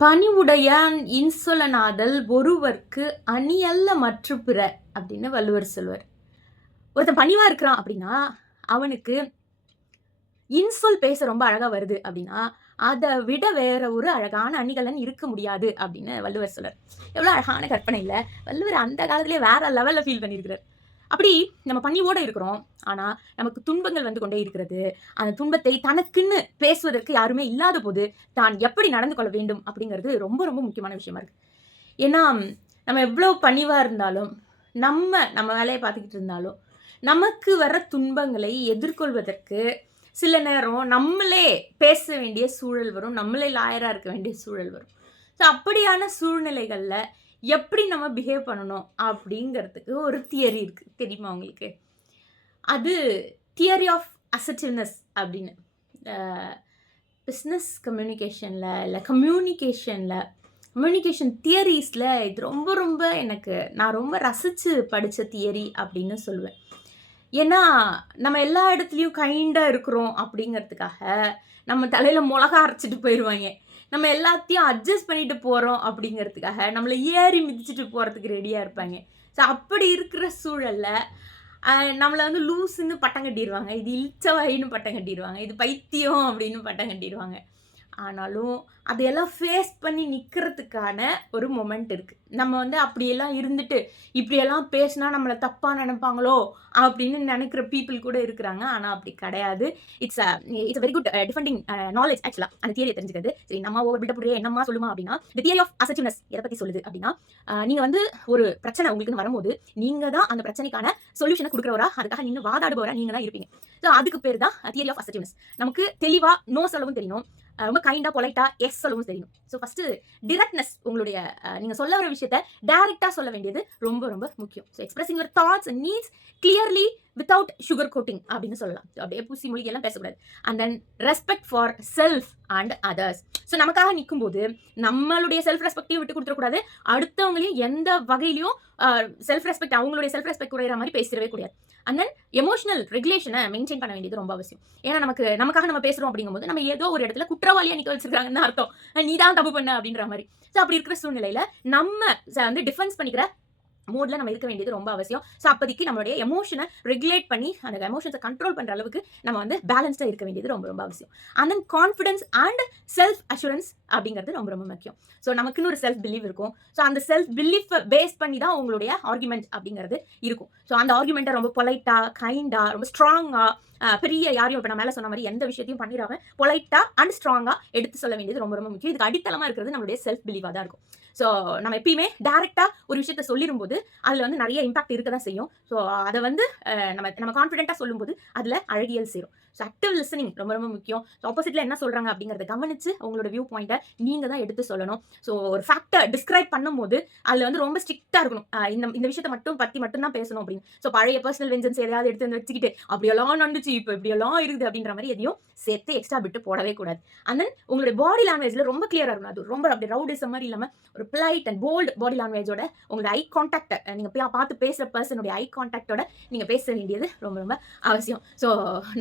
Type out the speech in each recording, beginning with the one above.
பணிவுடையான் இன்சொலனாதல் ஒருவர்க்கு அணியல்ல மற்று பிற அப்படின்னு வள்ளுவர் சொல்லுவார். ஒருத்தன் பணிவா இருக்கிறான் அப்படின்னா அவனுக்கு இன்சொல் பேச ரொம்ப அழகா வருது அப்படின்னா அதை விட வேற ஒரு அழகான அணிகலன் இருக்க முடியாது அப்படின்னு வள்ளுவர் சொல்றார். எவ்வளவு அழகான கற்பனை இல்ல. வள்ளுவர் அந்த காலத்திலேயே வேற லெவல்ல ஃபீல் பண்ணியிருக்கிறார். அப்படி நம்ம பணிவோட இருக்கிறோம், ஆனா நமக்கு துன்பங்கள் வந்து கொண்டே இருக்கிறது. அந்த துன்பத்தை தனக்குன்னு பேசுவதற்கு யாருமே இல்லாத போது தான் எப்படி நடந்து கொள்ள வேண்டும் அப்படிங்கிறது ரொம்ப ரொம்ப முக்கியமான விஷயமா இருக்கு. ஏன்னா நம்ம எவ்வளவு பணிவா இருந்தாலும், நம்ம வேலையை பார்த்துக்கிட்டு இருந்தாலும், நமக்கு வர துன்பங்களை எதிர்கொள்வதற்கு சில நேரம் நம்மளே பேச வேண்டிய சூழல் வரும், நம்மளே லாயரா இருக்க வேண்டிய சூழல் வரும். ஸோ அப்படியான சூழ்நிலைகள்ல எப்படி நம்ம பிஹேவ் பண்ணணும் அப்படிங்கிறதுக்கு ஒரு தியரி இருக்கு, தெரியுமா உங்களுக்கு? அது தியரி ஆஃப் அசர்ட்டிவ்னஸ் அப்படின்னு. பிஸ்னஸ் கம்யூனிகேஷன்ல இல்லை கம்யூனிகேஷன் தியரிஸில் இது ரொம்ப ரொம்ப நான் ரொம்ப ரசித்து படித்த தியரி அப்படின்னு சொல்லுவேன். ஏன்னா நம்ம எல்லா இடத்துலையும் கைண்டாக இருக்கிறோம் அப்படிங்கிறதுக்காக நம்ம தலையில் மிளகா அரைச்சிட்டு போயிடுவாங்க. நம்ம எல்லாத்தையும் அட்ஜஸ்ட் பண்ணிட்டு போகிறோம் அப்படிங்கிறதுக்காக நம்மளை ஏறி மிதிச்சுட்டு போகிறதுக்கு ரெடியாக இருப்பாங்க. ஸோ அப்படி இருக்கிற சூழலில் நம்மளை வந்து லூஸுன்னு பட்டம் கட்டிடுவாங்க, இது இழிச்சவாயின்னு பட்டம் கட்டிடுவாங்க, இது பைத்தியம் அப்படின்னு பட்டம் கட்டிடுவாங்க. ஆனாலும் அதையெல்லாம் ஃபேஸ் பண்ணி நிற்கிறதுக்கான ஒரு மொமெண்ட் இருக்குது. நம்ம வந்து அப்படியெல்லாம் இருந்துட்டு இப்படியெல்லாம் பேசினா நம்மளை தப்பாக நினைப்பாங்களோ அப்படின்னு நினைக்கிற பீப்புள் கூட இருக்கிறாங்க. ஆனால் அப்படி கிடையாது. It's very good defending knowledge ஆக்சுவலாக அந்த தியரியை தெரிஞ்சுக்கிறது. சரி, நம்ம ஓவர் பில்டப் பண்ணுறது என்னமா சொல்லுமா அப்படின்னா, இந்த தியரி ஆஃப் அசர்ட்டிவ்னஸ் எதை பற்றி சொல்லுது அப்படின்னா, நீங்கள் வந்து ஒரு பிரச்சனை உங்களுக்குன்னு வரும்போது நீங்கள் தான் அந்த பிரச்சனைக்கான சொல்யூஷனை கொடுக்குறவரா, அதுக்காக நீங்கள் வாதாடுபவரா நீங்கள் தான் இருப்பீங்க. ஸோ அதுக்கு பேர் தான் தியரி ஆஃப் அசர்ட்டிவ்னஸ். நமக்கு தெளிவாக நோ சொல்லவும் தெரியணும், ரொம்ப கைண்டாக பொலைட்டாக எஸ் சொல்லவும் தெரியணும். ஸோ ஃபஸ்ட்டு டிரெக்ட்னஸ், உங்களுடைய நீங்கள் சொல்ல வர விஷயத்தை டைரெக்டாக சொல்ல வேண்டியது ரொம்ப ரொம்ப முக்கியம். So expressing your thoughts and needs clearly without sugar coating அப்படின்னு சொல்லலாம். ஸோ அப்படியே பூசி மொழிகெல்லாம் பேசக்கூடாது. And then respect for self and others. So நமக்காக நிற்கும்போது நம்மளுடைய செல்ஃப் ரெஸ்பெக்டையும் விட்டு கொடுத்துடக்கூடாது, அடுத்தவங்களையும் எந்த வகையிலையும் செல்ஃப் ரெஸ்பெக்ட், அவங்களுடைய செல்ஃப் ரெஸ்பெக்ட் குறையிற மாதிரி பேசிடவே கூடாது. அண்ட் தென் எமோஷனல் ரெகுலேஷனை மெயின்டைன் பண்ண வேண்டியது ரொம்ப அவசியம். ஏன்னா நமக்காக நம்ம பேசுகிறோம் அப்படிங்கும்போது நம்ம ஏதோ ஒரு இடத்துல குற்றவாளியாக நிற்க வச்சிருக்காங்கன்னு அர்த்தம், நீ தான் தப்பு பண்ண அப்படின்ற மாதிரி. ஸோ அப்படி இருக்கிற சூழ்நிலையில் நம்ம வந்து டிஃபென்ஸ் பண்ணிக்கிற மோட்ல நம்ம இருக்க வேண்டியது ரொம்ப அவசியம். ஸோ அப்போதைக்கு நம்மளுடைய எமோஷனை ரெகுலேட் பண்ணி அந்த எமோஷன்ஸை கண்ட்ரோல் பண்ணுற அளவுக்கு நம்ம வந்து பேலன்ஸ்டாக இருக்க வேண்டியது ரொம்ப ரொம்ப அவசியம். And then confidence and self assurance அப்படிங்கிறது ரொம்ப ரொம்ப முக்கியம். ஸோ நமக்குன்னு ஒரு செல்ஃப் பிலீவ் இருக்கும். ஸோ அந்த செல்ஃப் பிலீஃபை பேஸ் பண்ணி தான் உங்களுடைய ஆர்குமெண்ட் அப்படிங்கிறது இருக்கும். ஸோ அந்த ஆர்குமெண்ட்டை ரொம்ப பொலைட்டாக, கைண்டாக, ரொம்ப ஸ்ட்ராங்காக, பெரிய யாரையும் இப்போ நான் மேலே சொன்ன மாதிரி எந்த விஷயத்தையும் பண்ணிடாம பொலைட்டாக அண்ட் ஸ்ட்ராங்காக எடுத்து சொல்ல வேண்டியது ரொம்ப ரொம்ப முக்கியம். இதுக்கு அடித்தளமாக இருக்கிறது நம்மளுடைய செல்ஃப் பிலீவாக தான் இருக்கும். ஸோ நம்ம எப்பயுமே டேரெக்டாக ஒரு விஷயத்த சொல்லிடும்போது அதில் வந்து நிறைய இம்பாக்ட் இருக்க தான் செய்யும். ஸோ அதை வந்து நம்ம கான்ஃபிடென்ட்டாக சொல்லும்போது அதில் அழகியல் சேரும். ஸோ ஆக்டிவ் லிசனிங் ரொம்ப ரொம்ப முக்கியம். ஸோ ஆப்போசிட்டில் என்ன சொல்கிறாங்க அப்படிங்கிறத கவனித்து உங்களோட வியூ பாயிண்ட்டை நீங்கள் தான் எடுத்து சொல்லணும். ஸோ ஒரு ஃபேக்டை டிஸ்கிரைப் பண்ணும்போது அதில் வந்து ரொம்ப ஸ்ட்ரிக்டாக இருக்கணும். இந்த விஷயத்தை மட்டும் தான் பேசணும் அப்படின்னு. ஸோ பழைய பர்சனல் வெஞ்சன்ஸ் எதையாவது எடுத்து வந்து வச்சுக்கிட்டு அப்படியெல்லாம் நடந்துச்சு, இப்போ இப்படியெல்லாம் இருக்குது அப்படின்ற மாதிரி எதையும் சேர்த்து எக்ஸ்ட்ரா விட்டு போடவே கூடாது. அண்ட் தென் உங்களுடைய பாடி லாங்குவேஜில் ரொம்ப கிளியராக இருக்கணும். அது ரொம்ப அப்படி ரவுடிசம் மாதிரி இல்லாமல் ஒரு பிளைட் அண்ட் போல்டு பாடி லாங்குவேஜோட உங்களோட ஐ கான்டாக்டை நீங்கள் பார்த்து பேசுகிற பர்சனுடைய ஐ கான்டாக்டோட நீங்கள் பேச வேண்டியது ரொம்ப ரொம்ப அவசியம். ஸோ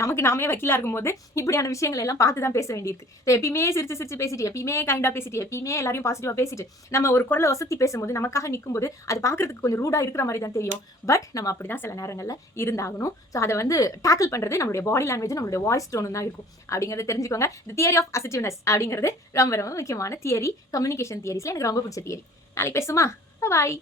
நமக்கு நாமே வக்கீலாக இருக்கும்போது இப்படியான விஷயங்கள் எல்லாம் பார்த்து தான் பேச வேண்டியிருக்கு. ஸோ எப்பயுமே சிரிச்சு பேசிட்டு, எப்பயுமே கைண்டாக பேசிட்டு, எப்பயுமே எல்லாரையும் பாசிட்டிவாக பேசிட்டு நம்ம ஒரு குரலை வசதி பேசும்போது நமக்காக நிற்கும்போது அது பார்க்கறதுக்கு கொஞ்சம் ரூடாக இருக்கிற மாதிரி தான் தெரியும். பட் நம்ம அப்படி தான் சில நேரங்களில் இருந்தாகணும். ஸோ அதை வந்து டேக்கிள் பண்ணுறது நம்மளுடைய பாடி லாங்குவேஜ், நம்மளுடைய வாய்ஸ் டோனும் தான் இருக்கும் அப்படிங்கிறத தெரிஞ்சுக்கோங்க. இந்த தியரி ஆஃப் அசர்ட்டிவ்னஸ் அப்படிங்கிறது ரொம்ப ரொம்ப முக்கியமான தியரி. கம்யூனிகேஷன் தியரிஸ்ல எனக்கு ரொம்ப பிடிச்ச தியரி. நாளைக்கு பேசுமா? பாய்.